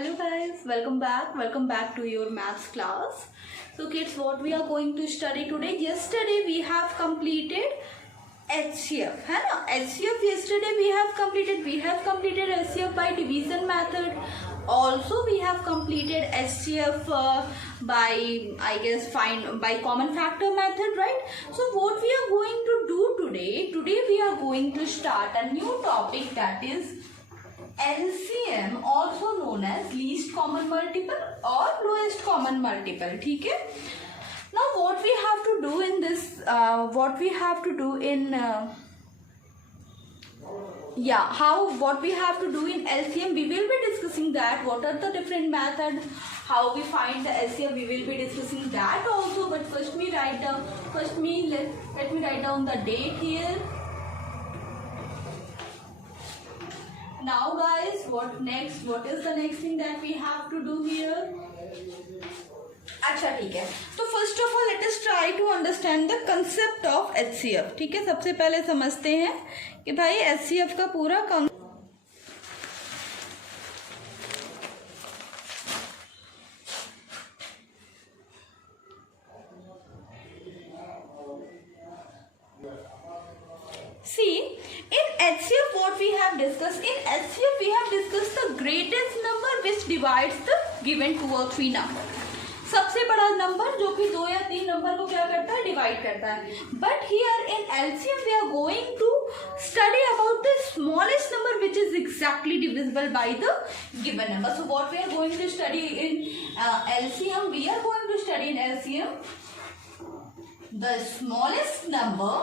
Hello guys, welcome back to your maths class. So kids, what we are going to study today? Yesterday we have completed HCF, है ना? HCF yesterday we have completed HCF by division method. Also we have completed HCF by common factor method, right? So what we are going to do today we are going to start a new topic, that is LCM, also known as least common multiple or lowest common multiple. ठीक है? Now what we have to do in this, what we have to do in LCM, we will be discussing that. What are the different methods, how we find the LCM, we will be discussing that also. But first let me write down the date here. Now guys, what is the next thing that we have to do here? अच्छा ठीक है, तो first of all let us try to understand the concept of HCF. ठीक है, सबसे पहले समझते हैं कि भाई एचसीएफ का पूरा the greatest number which divides the given 2 or 3 number. सबसे बड़ा नंबर जो कि 2 या 3 नंबर को क्या करता है, डिवाइड करता है. But here in LCM we are going to study about the smallest number which is exactly divisible by the given number. So what we are going to study in LCM, we are going to study in LCM the smallest number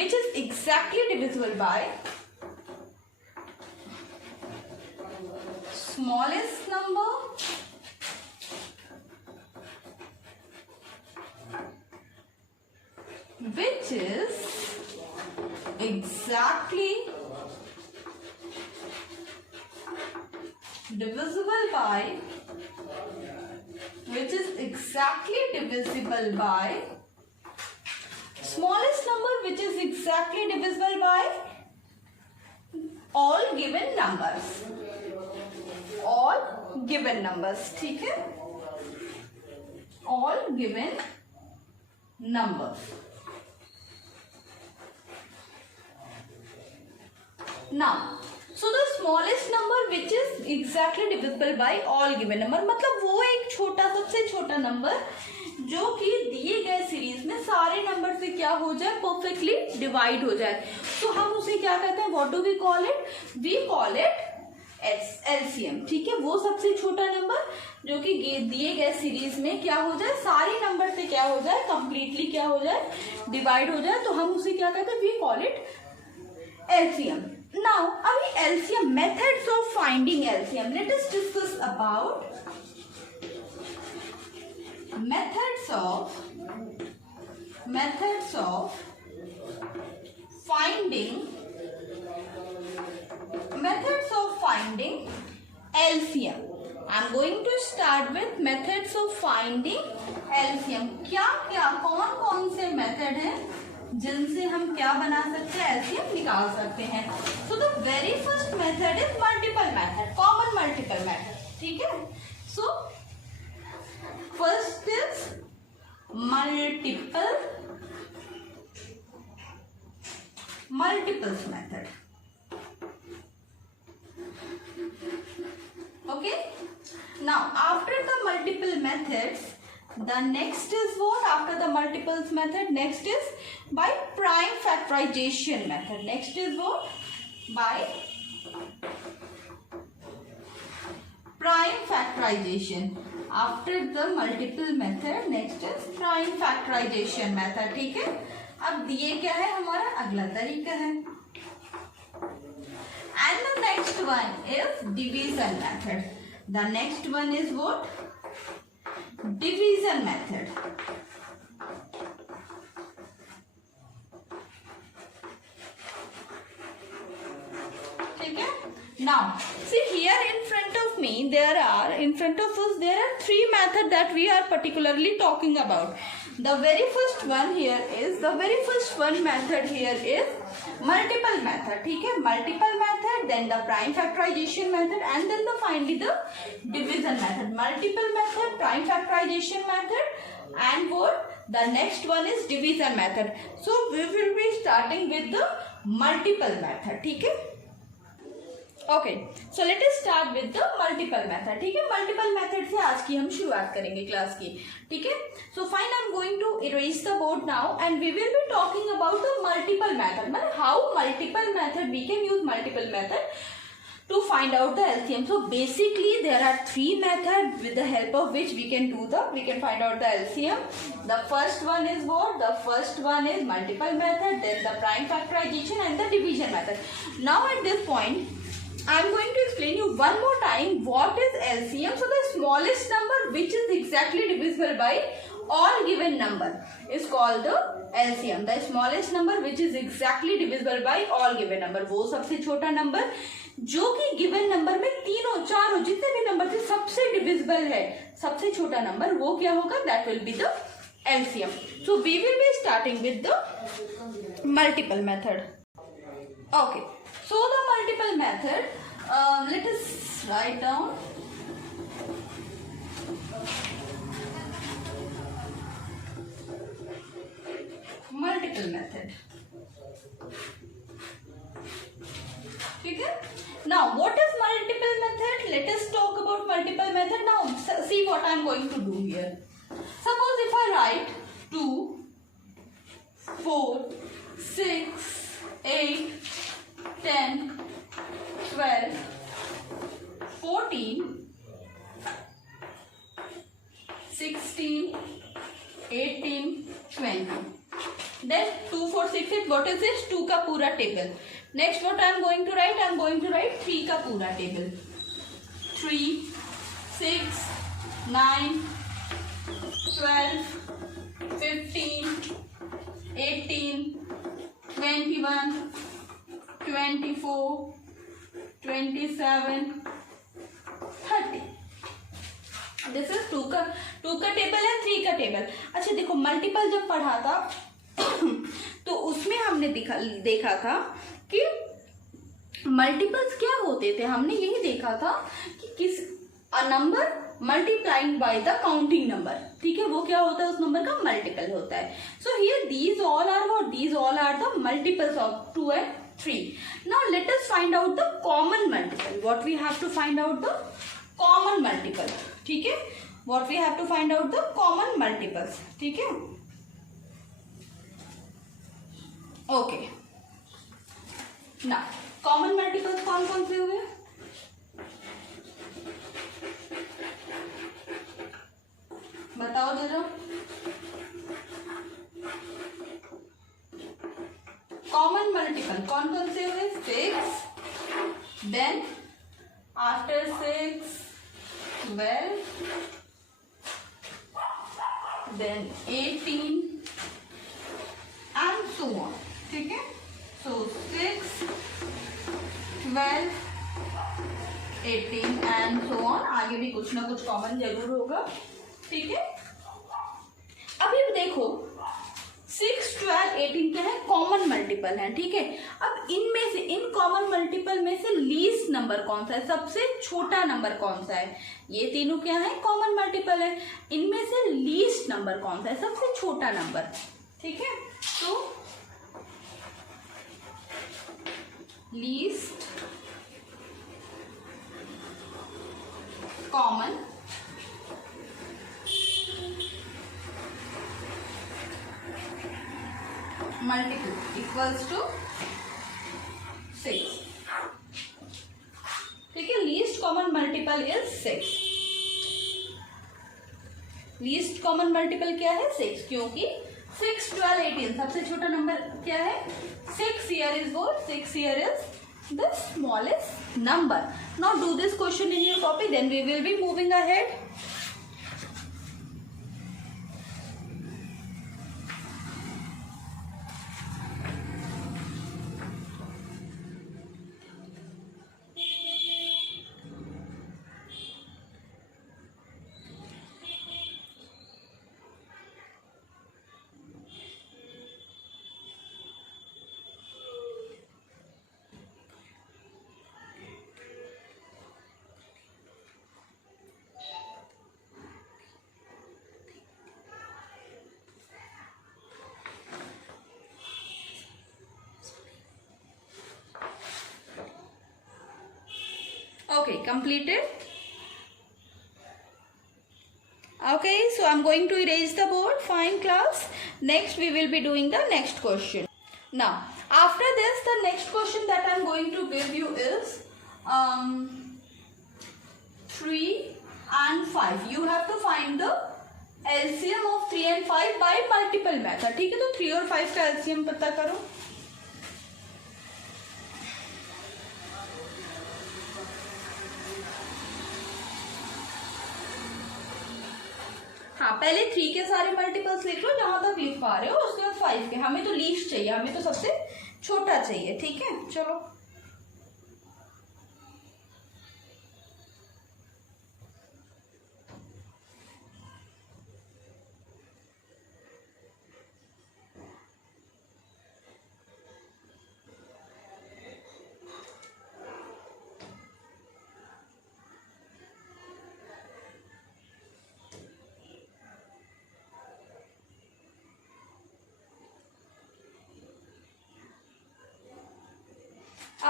which is exactly divisible by smallest number which is exactly divisible by smallest number which is exactly divisible by all given numbers. ठीक है, all given numbers. Now so the smallest number which is exactly divisible by all given number, मतलब वो एक सबसे छोटा नंबर जो कि दिए गए सीरीज में सारे नंबर से क्या हो जाए, परफेक्टली डिवाइड हो जाए. तो हम उसे क्या कहते हैं, what do we call it? We call it LCM. ठीक है, वो सबसे छोटा नंबर जो कि दिए गए सीरीज में क्या हो जाए, सारे नंबर से क्या हो जाए, कंप्लीटली क्या हो जाए, डिवाइड हो जाए. तो हम उसे क्या कहते हैं, we call it LCM. Now अभी LCM, methods of finding LCM, let us discuss about methods of finding LCM. I'm going to start with methods of finding LCM. कौन से मेथड हैं जिनसे हम क्या बना सकते हैं, LCM निकाल सकते हैं. So the very first method is multiple method, common multiple method. ठीक है, so first is multiples method. Okay, now after the multiple methods, the next is what? After the multiples method, next is by prime factorization method. Next is what? By prime factorization. After the multiple method, next is prime factorization method. ठीक है, अब दिए क्या है, हमारा अगला तरीका है. And the next one is division method. The next one is what? Division method. ठीक है, now see here in front of us there are 3 methods that we are particularly talking about. The very first one here is, the very first one method here is multiple method. ठीक है, multiple method, then the prime factorization method, and then the finally the division method. Multiple method, prime factorization method, and what? The next one is division method. So we will be starting with the multiple method. ठीक है. Okay, so let us start with the multiple method. ठीक है, multiple method से आज की हम शुरुआत करेंगे क्लास की. ठीक है, so fine, I am going to erase the board now and we will be talking about the multiple method. मतलब how multiple method we can use multiple method to find out the LCM. So basically there are three methods with the help of which we can find out the LCM. The first one is what? The first one is multiple method, then the prime factorization and the division method. Now at this point I am going to explain you one more time what is LCM. So the smallest number which is exactly divisible by all given number is called the LCM. The smallest number which is exactly divisible by all given number, वो सबसे छोटा नंबर जो कि given number में तीनों चारों जितने भी नंबर थे सबसे डिविजिबल है, सबसे छोटा नंबर, वो क्या होगा? That will be the LCM. So we will be starting with the multiple method. Okay, so the multiple method, let us write down. Multiple method. ठीक है. Now what is multiple method? Let us talk about multiple method. Now see what I am going to do here. Suppose if I write 2, 4, 6, 8, 10, 12, 14, 16, 18, 20. Then 2, 4, 6, 8. What is this? 2 का पूरा table. Next what I am going to write? I am going to write 3 का पूरा टेबल. 3, 6, 9, 12, 15, 18, 21, 24, 27, 30. This is 2 का टेबल है, 3 का टेबल. अच्छा देखो, मल्टीपल जब पढ़ा था तो उसमें हमने देखा था कि मल्टीपल्स क्या होते थे. हमने यही देखा था कि किस a number multiplying by the counting number. ठीक है, वो क्या होता है? उस नंबर का मल्टीपल होता है. So here these all are what? These all are the multiples of 2 and 3. Now let us find out the common multiple. What we have to find out? The common multiple. ठीक है, what we have to find out? The common multiples. ठीक है, ओके. ना common multiples कौन कौन से हुए? बताओ जरा. कॉमन मल्टीपल कौन कौन से हुए? 6, then after 6 12, then 18 and so on. ठीक है, so 6, 12, 18 and so on. आगे भी कुछ ना कुछ कॉमन जरूर होगा. ठीक है, अभी देखो 6, 12, 18 क्या है? कॉमन मल्टीपल है. ठीक है, अब इनमें से, इन कॉमन मल्टीपल में से लीस्ट नंबर कौन सा है? सबसे छोटा नंबर कौन सा है? ये तीनों क्या है? कॉमन मल्टीपल है. इनमें से लीस्ट नंबर कौन सा है? सबसे छोटा नंबर. ठीक है, तो least common multiple equals to 6. ठीक है, least common multiple is 6. Least common multiple क्या है? 6. क्योंकि 6, 12, 18 सबसे छोटा नंबर क्या है? 6 here is what? 6 here is the smallest number. Now do this question in your copy, then we will be moving ahead. completed. Okay, so I'm going to erase the board. Fine class. Next we will be doing the next question. Now after this, the next question that I'm going to give you is 3 and 5. You have to find the LCM of 3 and 5 by multiple method. ठीक है, तो 3 और 5 का LCM पता करो. हाँ, पहले 3 के सारे मल्टीपल्स लिख लो जहां तक लिख पा रहे हो, उसके बाद 5 के. हमें तो लीस्ट चाहिए, हमें तो सबसे छोटा चाहिए. ठीक है, चलो.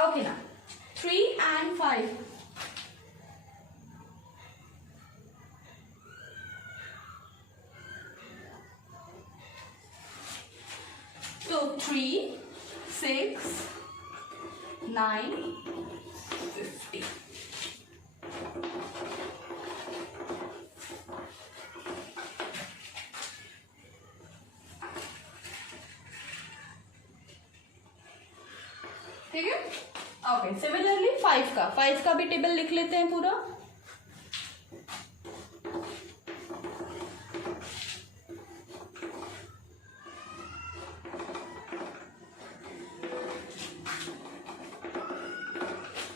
Okay, now 3 and 5. So 3, 6, 9, 50. ठीक है. ओके, सिमिलरली 5 का भी टेबल लिख लेते हैं पूरा.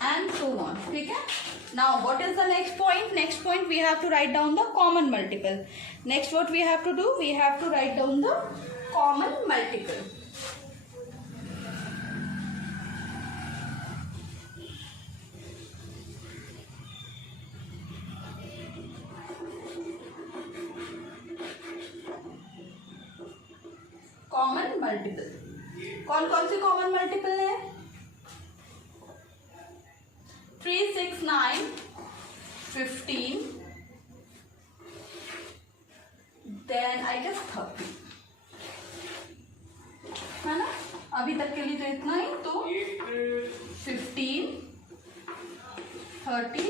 And so on. ठीक है. Now what is the next point? Next point we have to write down the common multiple. Next what we have to do? We have to write down the common multiple. Common multiple कौन कौन से common multiple है? 3, 6, 9, 15, then I guess 30. है ना? अभी तक के लिए तो इतना ही. तो 15, 30.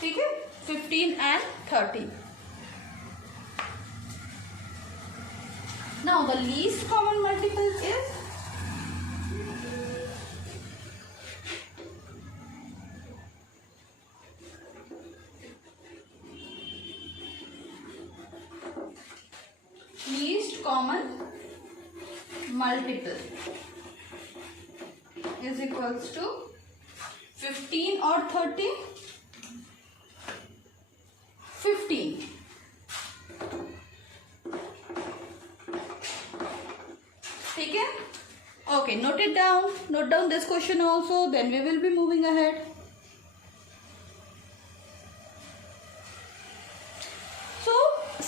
ठीक है, 15 and 30. Now the least common multiple is is equals to 15 or 30. 15. ठीक है. Okay, note it down. Note down this question also. Then we will be moving ahead. So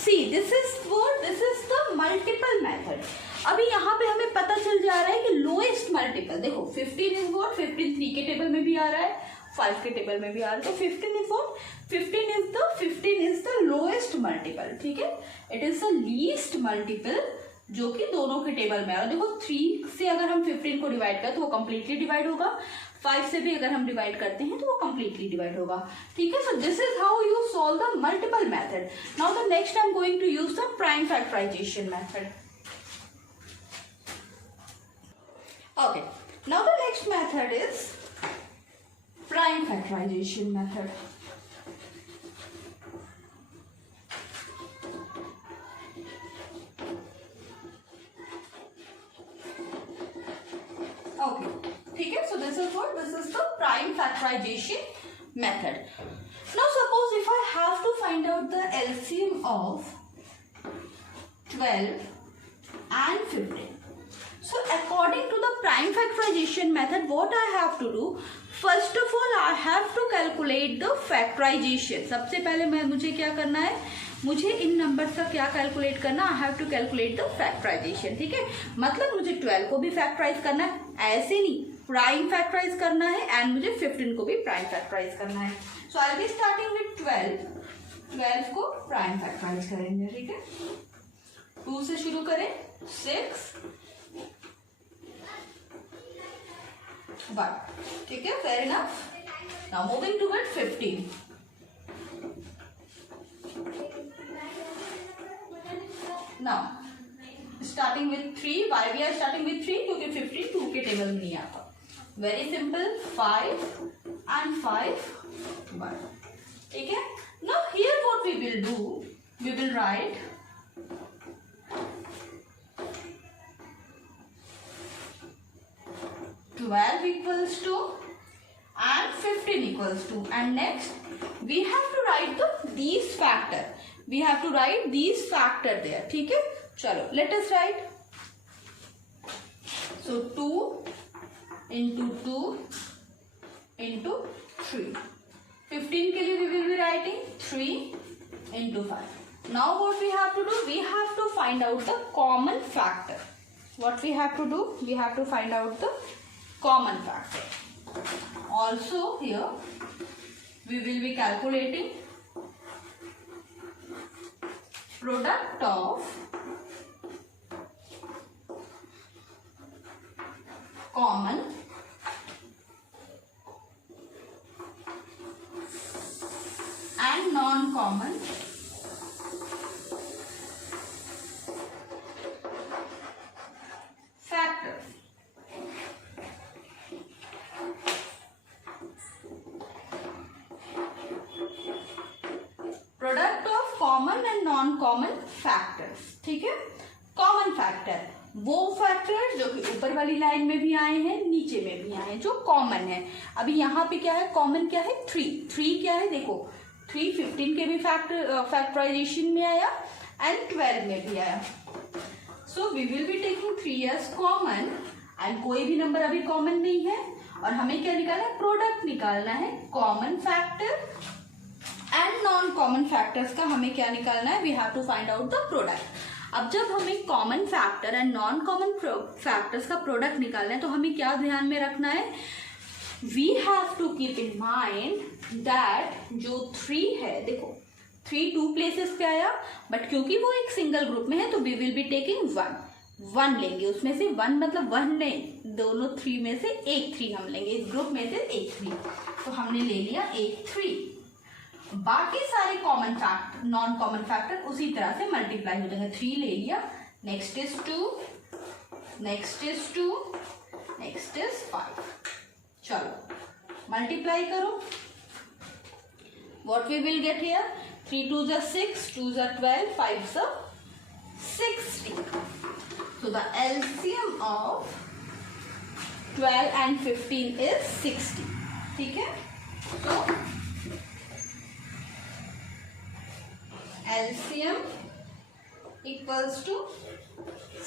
see, this is the multiple method. अभी यहाँ पे हमें पता चल जा रहा है कि लोएस्ट मल्टीपल. देखो 15 इज व्हाट? 15 3 के टेबल में भी आ रहा है, 5 के टेबल में भी आ रहा है. तो 15 is what? 15 is the lowest multiple. ठीक है. It is the least multiple जो कि दोनों के टेबल में आ रहा है. देखो 3 से अगर हम 15 को डिवाइड करें तो वो कंप्लीटली डिवाइड होगा. 5 से भी अगर हम डिवाइड करते हैं तो वो कंप्लीटली डिवाइड होगा. ठीक है. So this is how you solve the multiple method. Now the next I am going to use the prime factorisation method. Okay, now the next method is prime factorization method. Okay, ठीक है. So this is what? This is the prime factorization method. Now suppose if I have to find out the LCM of 12 and 15. So according to the prime factorization method, what I have to do? First of all, I have to calculate the factorization. सबसे पहले मुझे क्या करना है? मुझे इन नंबर्स का क्या calculate करना? I have to calculate the factorisation. ठीक है. मतलब मुझे 12 को भी फैक्टराइज करना है. ऐसे नहीं, प्राइम फैक्टराइज करना है एंड मुझे 15 को भी प्राइम फैक्टराइज करना है. So I will be starting with 12 को प्राइम फैक्टराइज करेंगे. ठीक है, 2 से शुरू करें. 6 1. ठीक है, fair enough. Now moving toward 15. Now starting with 3. Why we are starting with 3? क्योंकि 15 2 के टेबल में नहीं आता. Very simple. 5 and 5 1. ठीक है. Now here what we will do, we will write 12 equals to and 15 equals to, and next we have to write these factor. We have to write these factor there. ठीक है, चलो let us write. So 2 into 2 into 3. 15 के लिए we will be writing 3 into 5. Now what we have to do, we have to find out the common factor. What we have to do, we have to find out the common factor. Also here we will be calculating product of common and non-common factors. Product of common and non common factors. ठीक है, common factor वो फैक्टर जो कि ऊपर वाली लाइन में भी आए हैं, नीचे में भी आए हैं, जो कॉमन है. अभी यहाँ पे क्या है, कॉमन क्या है, 3 क्या है, देखो 3 15 के भी फैक्टराइजेशन में आया एंड 12 में भी आया. So we will be taking 3 as common and कोई भी नंबर अभी कॉमन नहीं है और हमें क्या निकालना है, प्रोडक्ट निकालना है. Common factor and non common factors का हमें क्या निकालना है, we have to find out the product. अब जब हमें common factor and non common factors का प्रोडक्ट निकालना है तो हमें क्या ध्यान में रखना है, we have to keep in mind that जो 3 है, देखो 3 2 प्लेसेस पे आया बट क्योंकि वो एक सिंगल ग्रुप में है तो वी विल बी टेकिंग 1 लेंगे. उसमें से 1 मतलब 1 नहीं, दोनों 3 में से एक 3 हम लेंगे, इस ग्रुप में से एक 3. तो हमने ले लिया एक 3. बाकी सारे common factor non common factor उसी तरह से मल्टीप्लाई हो जाएंगे. 3 ले लिया, next is 2, next is 2, next is 5. चलो मल्टीप्लाई करो. What we will get here, 3 2 is 6, 2 is 12, 5 is 60. So the LCM of 12 and 15 is 60. ठीक है, so LCM equals to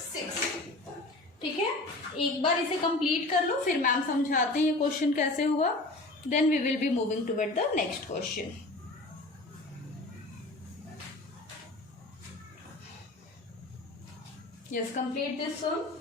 60. ठीक है, एक बार इसे कंप्लीट कर लो, फिर मैम समझाते हैं ये क्वेश्चन कैसे हुआ. Then we will be moving toward the next question. Yes, complete this sum.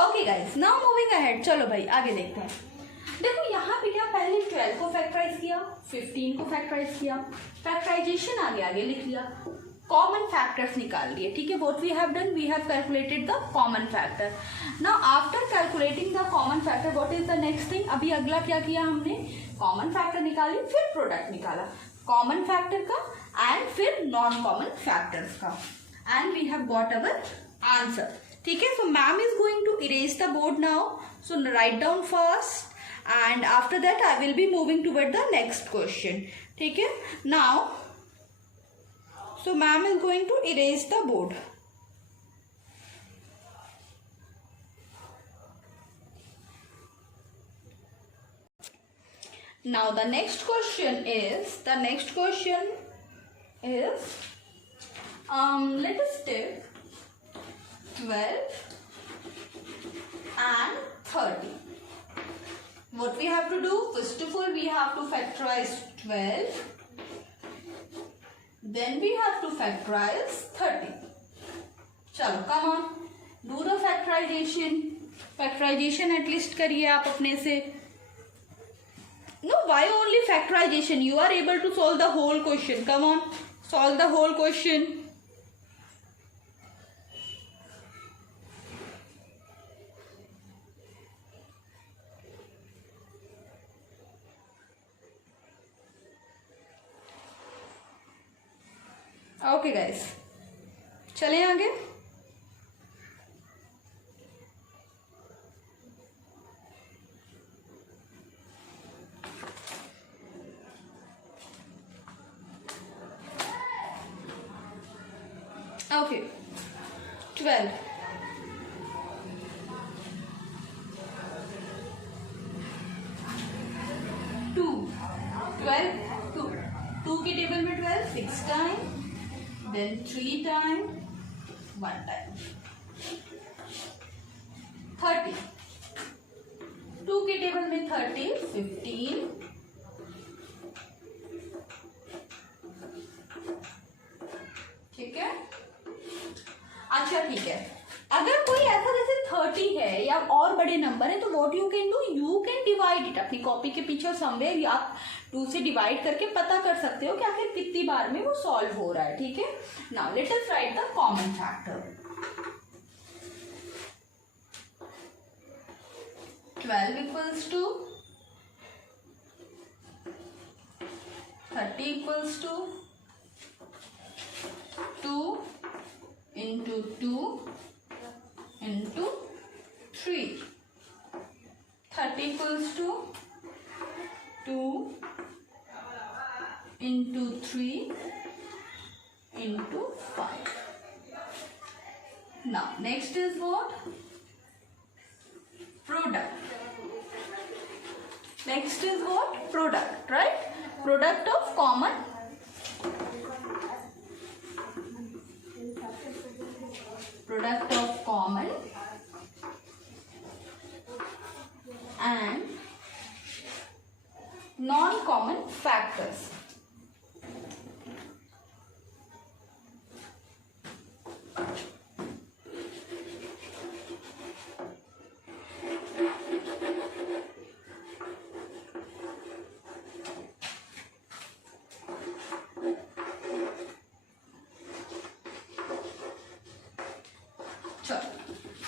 Okay guys, now moving ahead. चलो भाई आगे देखते हैं. देखो यहाँ पे क्या, पहले 12 को फैक्टराइज किया, 15 को फैक्टराइज किया, फैक्टराइजेशन आगे आगे लिख लिया, कॉमन फैक्टर्स निकाल लिए. ठीक है, what we have done, we have calculated the common factor. Now after calculating the common factor what is the next thing, अभी अगला क्या किया हमने, कॉमन फैक्टर निकाली, फिर प्रोडक्ट निकाला कॉमन फैक्टर का एंड फिर नॉन कॉमन फैक्टर्स का, and we have got our answer. ठीक है, so ma'am is going to erase the board now, so write down fast and after that I will be moving toward the next question. ठीक है, now so ma'am is going to erase the board. Now the next question is let us take 12 and 30. What we have to do? First of all, we have to factorize 12. Then we have to factorize 30. चलो, come on, do the factorization. Factorization at least करिए आप अपने से. No, why only factorization? You are able to solve the whole question. Come on, solve the whole question. Okay guys, चलें आगे. Okay, 12. 2 की टेबल में 12 6 time, then 3 टाइम, 1 टाइम. 30. 2 की टेबल में 30 15, ठीक है. अच्छा ठीक है, अगर कोई ऐसा जैसे 30 है या और बड़े नंबर है तो what you can do, you can divide it. अपनी कॉपी के पीछे समवेयर आप 2 से डिवाइड करके पता कर सकते हो कि आखिर कितनी बार में वो सॉल्व हो रहा है. ठीक है. Now let us write the common factor. 12 equals to 30 equals to 2 into 2 into 3. 30 equals to 2 into 3 into 5. Now next is what? Product. Next is what? Product, right? Product of common. Product of common and non-common factors.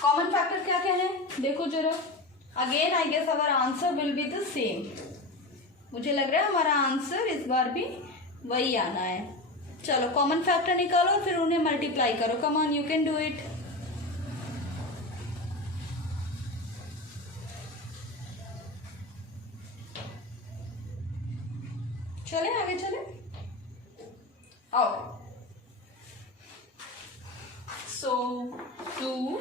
Common factor क्या क्या है देखो जरा. Again I guess our answer will be the same. मुझे लग रहा है हमारा आंसर इस बार भी वही आना है. चलो कॉमन फैक्टर निकालो फिर उन्हें मल्टीप्लाई करो. Come on, you can do it. चले आगे चले. आओ. सो 2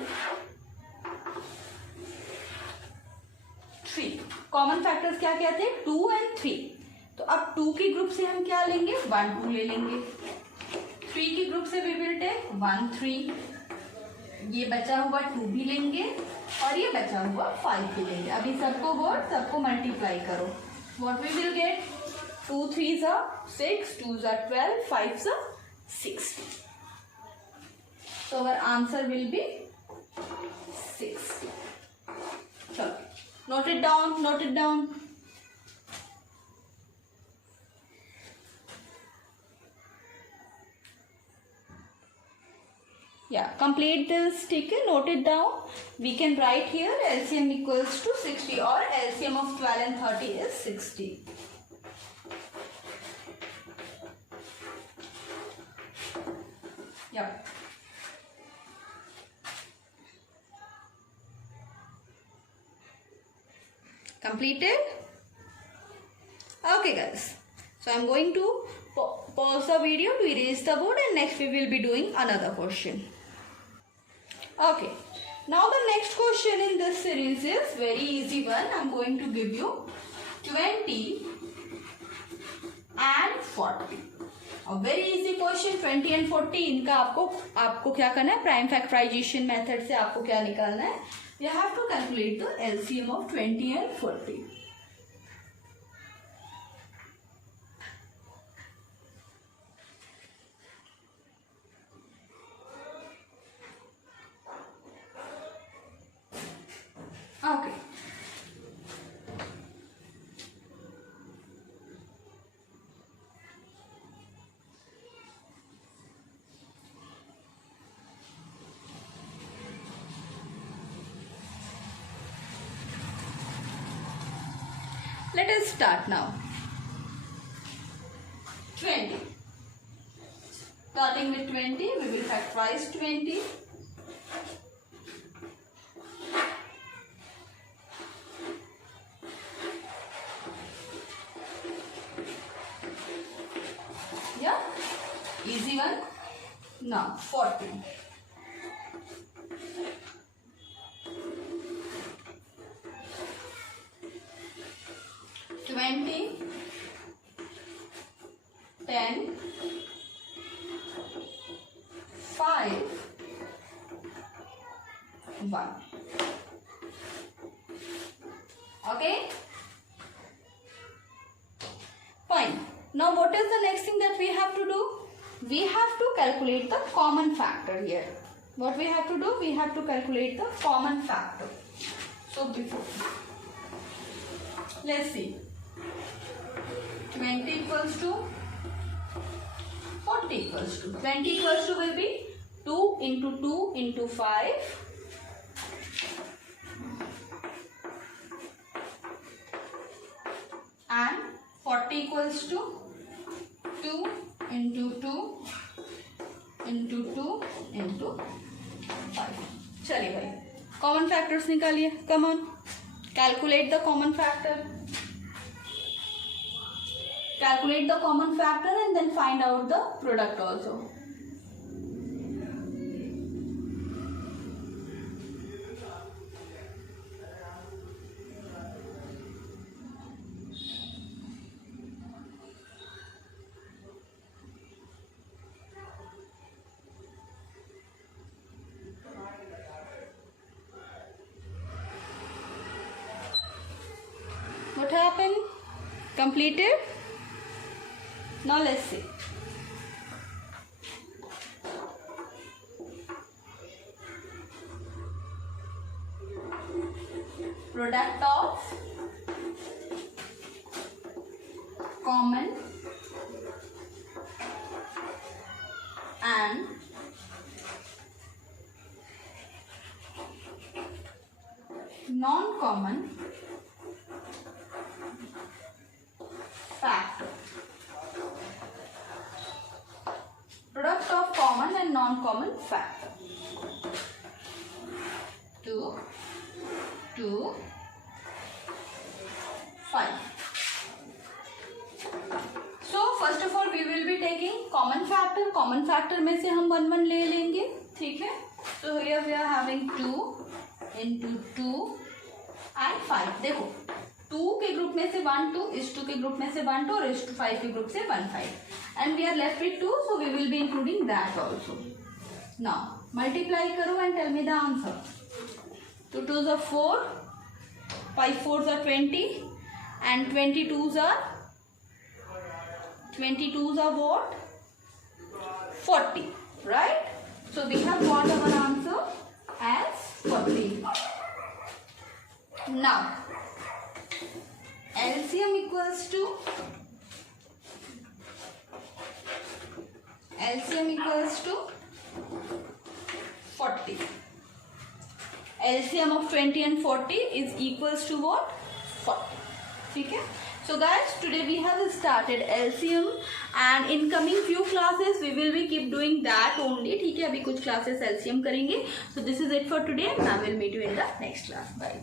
3 कॉमन फैक्टर्स क्या कहते हैं? 2 and 3. तो अब 2 की ग्रुप से हम क्या लेंगे? 1 2 ले लेंगे. 3 की ग्रुप से वी विल टेक 1 3. ये बचा हुआ 2 भी लेंगे और ये बचा हुआ 5 भी लेंगे. अभी सबको वर्ड सबको मल्टीप्लाई करो. What we will get? 2 3s are 6, 2s are 12, 5s are 60. So our answer will be 60. चलो note it down, note it down. Yeah, complete this. ठीक है, note it down. We can write here LCM equals to 60 or LCM of 12 and 30 is 60. Yep. Completed? Okay guys, so I'm going to pause the video to erase the board and next we will be doing another question. Okay, now the next question in this series is very easy one. I'm going to give you 20 and 40. Very easy question. 20 and 40 इनका आपको क्या करना है, prime factorisation method से आपको क्या निकालना है, you have to calculate the LCM of 20 and 40. Okay. Let us start now. 20. Starting with 20, we will factorize 20. Yeah, easy one. Now 40. 20, 10, 5, 1. Okay. Fine. Now what is the next thing that we have to do? We have to calculate the common factor here. What we have to do? We have to calculate the common factor. So before, let's see. 20 equals to 40 equals to 20 equals to will be 2 into 2 into 5 and 40 equals to 2 into 2 into 2 into 5. चलिए भाई common factors निकालिए. Come on, calculate the common factor. Calculate the common factor and then find out the product also. What happened? Completed? Now let's see. Product of common and non-common factor. Product of common and non-common factor. 2, 2, 5. So first of all we will be taking common factor. Common factor में से हम 1 1 ले लेंगे. ठीक है. So here we are having 2 into 2 and 5. देखो 2 के ग्रुप में से 1 2, इस 2 के ग्रुप में से 1 2 और इस 5 के ग्रुप से 1 5. And we are left with 2, so we will be including that also. Now multiply करो and tell me the answer. 2 2s are 4, 5 4s are 20, and 22s are what? 40, right? So we have got our answer as 40. Now LCM equals to 40. LCM of 20 and 40 is equals to what? 40. ठीक है. So guys, today we have started LCM and in coming few classes we will be keep doing that only. ठीक है. अभी कुछ classes LCM करेंगे. So this is it for today. I will meet you in the next class. Bye.